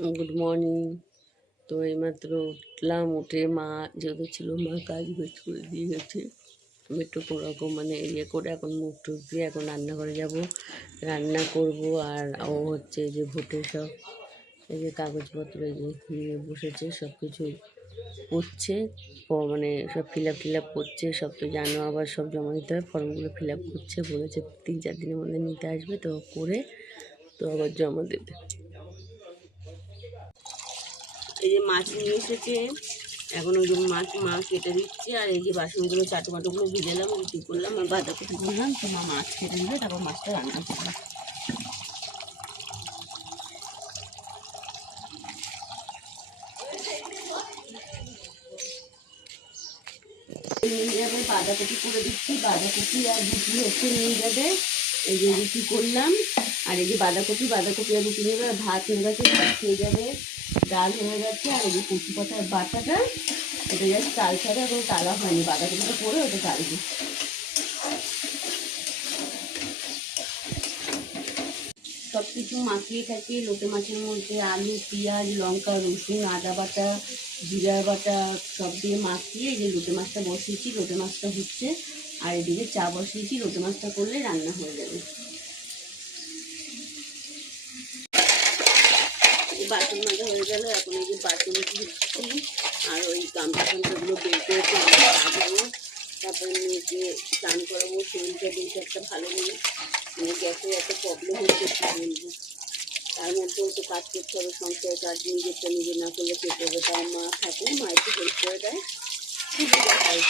Good morning. তো এইমাত্র উঠলাম, উঠে মা যেহেতু ছিল মা কাজ বেশ করে দিয়ে গেছে। আমি একটু কোনোরকম করে এখন মুখ টুক দিয়ে এখন রান্নাঘরে যাব, রান্না করব। আর ও হচ্ছে যে ভোটের সব এই যে কাগজপত্র এই যে নিয়ে বসেছে, সব কিছু করছে, সব ফিল আপ করছে। সব তো জানো, আবার সব জমা দিতে হয়, ফর্মগুলো ফিল আপ করছে, বলেছে 3-4 দিনের মধ্যে নিতে আসবে, তো করে তো আবার জমা দেবে। এই যে মাছ নিয়ে এসেছে, এখন ওই যে মা কেটে দিচ্ছে। আর এই যে বাসনগুলো চাটুমাটুগুলো ভিজালাম, রুটি করলাম আর বাঁধাকপি করলাম, তো মা মাছ কেটে দিলে তারপর মাছটা রান্না করলাম। নিয়ে যাবে বাঁধাকপি করে দিচ্ছি, বাঁধাকপি আর রুটি হচ্ছে নিয়ে যাবে। এই যে রুটি করলাম, আর এই যে বাঁধাকপি আর রুটি নেবে, আর ভাত হয়ে গেছে, খেয়ে যাবে। ডাল হয়ে গেছে, আর এই যে কচু পাতার বাটাটা, এটা জাস্ট চাল ছাড়া কোনো তালা হয়নি, বাঁধাকপিটা করে ওটা চালবে। সব কিছু মাখিয়ে টাকিয়ে লোটে মাছের মধ্যে আলু, পেঁয়াজ, লঙ্কা, রসুন, আদা বাটা, জিরা বাটা সব দিয়ে মাখিয়ে এই যে লোটে মাছটা বসিয়েছি, লোটে মাছটা হচ্ছে। আর এদিকে চা বসিয়েছি, লোটে মাছটা করলে রান্না হয়ে যাবে। বাসন মাজা হয়ে গেল, এখন এই যে বাসন ধুচ্ছি, আর ওই গামছা টামছাগুলো বের করে রাখবো। তারপরে মেয়েকে স্নান করাবো, শরীরটা বেশ একটা ভালো নেই, গ্যাসের এত প্রবলেম হচ্ছে, কি বলবো। তার মধ্যেও তো কাজ করতে হবে, সংসারের কাজ নিজেরটা নিজে না করলে কে করবে। তার মা থাকলে মা একটু হেল্প করে দেয়, সুবিধা হয়।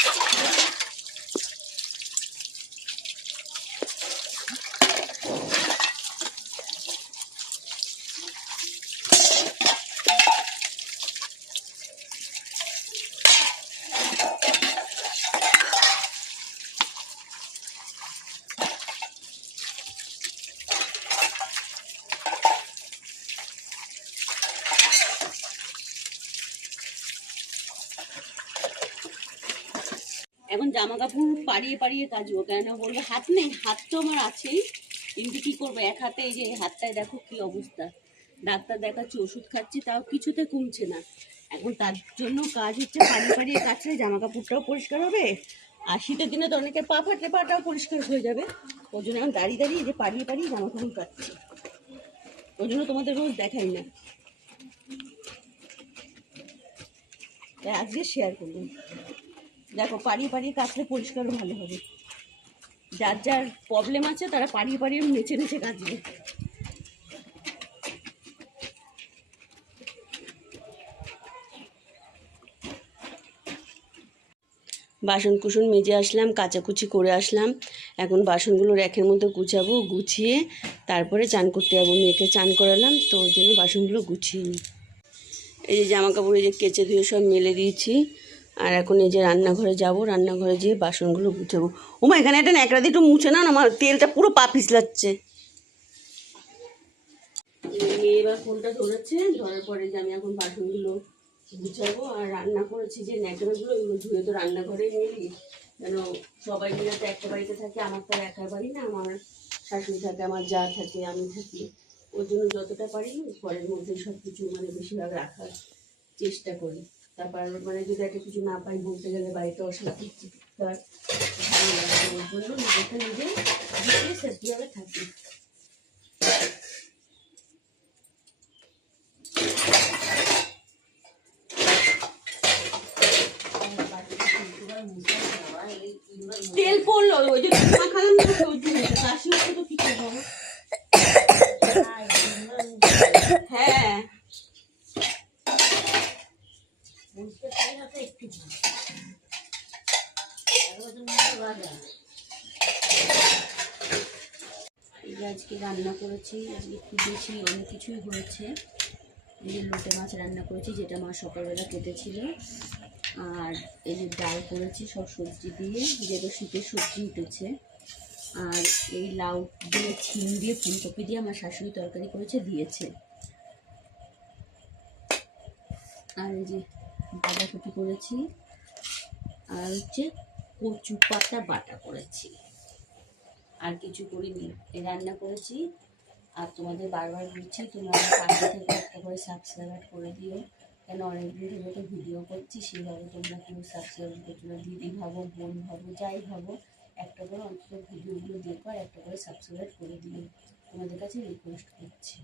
এখন জামা কাপড় পাড়িয়ে পাড়িয়ে কাচবো, কেন বলবে হাত নেই, হাত তো আমার আছেই, কিন্তু কি করবো, এক হাতে এই যে হাতটায় দেখো কি অবস্থা। ডাক্তার দেখাচ্ছি, ওষুধ খাচ্ছি, তাও কিছুতে কমছে না। এখন তার জন্য কাজ হচ্ছে পাড়িয়ে পাড়িয়ে কাচলে জামা কাপড়টাও পরিষ্কার হবে, আর শীতের দিনে তো অনেকের পা ফাটলে পাটাও পরিষ্কার হয়ে যাবে। ওই জন্য এখন দাঁড়িয়ে দাঁড়িয়ে যে পাড়িয়ে পাড়িয়ে জামা কাপড় কাচ্ছি, ওই জন্য তোমাদের রোজ দেখাই না, তাই আজকে শেয়ার করলাম। দেখো পাড়িয়ে পাড়িয়ে কাচলে পরিষ্কারও ভালো হবে। যার যার প্রবলেম আছে তারা পাড়িয়ে পাড়িয়ে নেচে নেচে কাচবে। বাসন কুসন মেজে আসলাম, কাচাকুচি করে আসলাম। এখন বাসনগুলো র্যাকের মধ্যে গুছাবো, গুছিয়ে তারপরে চান করতে যাবো। মেয়েকে চান করালাম, তো ওই জন্য বাসনগুলো গুছিয়ে নিই। এই যে জামা কাপড় এই যে কেচে ধুয়ে সব মেলে দিয়েছি, আর এখন এই যে রান্নাঘরে যাব, রান্নাঘরে যেয়ে বাসনগুলো গুছাবো। ওমা এখানে একটা ন্যাকড়া দিয়ে একটু মুছে না, আমার তেলটা পুরো পা পিছলাচ্ছে। মেয়ে এবার ফোনটা ধরেছে, ধরার পরে যে আমি এখন বাসনগুলো গুছাবো। আর রান্না করেছি যে ন্যাকড়াগুলো, ওইগুলো ধুয়ে তো রান্নাঘরে নিয়ে, যেন সবাই মিলে তো একটা বাড়িতে থাকে, আমার তো একা বাড়ি না, আমার শাশুড়ি থাকে, আমার যা থাকে, আমি থাকি। ওর জন্য যতটা পারি ঘরের মধ্যে সব কিছু বেশিরভাগ রাখার চেষ্টা করি। তারপর যদি একটা কিছু না পাই, বলতে গেলে বাড়িতে অশান্তি, তার ভালো লাগে। ওর জন্য নিজেকে নিজে সেফটিভাবে থাকি। তেল পড়লো, ওই যে মাখালাম না, কাশি হচ্ছে, তো কি করবো। হ্যাঁ আজকে রান্না করেছি, আজকে একটু বেশি অনেক কিছুই হয়েছে। এই যে লোটে মাছ রান্না করেছি, যেটা মা সকালবেলা কেটেছিল। আর এই যে ডাল করেছি সব সবজি দিয়ে, যেটা শীতের সবজি উঠেছে। আর এই লাউ দিয়ে, ছিম দিয়ে, ফুলকপি দিয়ে আমার শাশুড়ি তরকারি করেছে, দিয়েছে। আর এই যে বাঁধাকপি করেছি, আর হচ্ছে কচু পাতা বাটা করেছি, আর কিছু করিনি। এই রান্না করেছি, আর তোমাদের বারবার বলছি তোমরা আমার পাশে থেকে একটা করে সাবস্ক্রাইব করে দিও, কেন অনেকদিন ধরে তো ভিডিও করছি, সেভাবে তোমরা কেউ সাবস্ক্রাইব করছো না। দিদি ভাবো, বোন ভাবো, যাই ভাবো, একটা করে অন্তত ভিডিওগুলো দেখো আর একটা করে সাবস্ক্রাইব করে দিও, তোমাদের কাছে রিকোয়েস্ট করছি।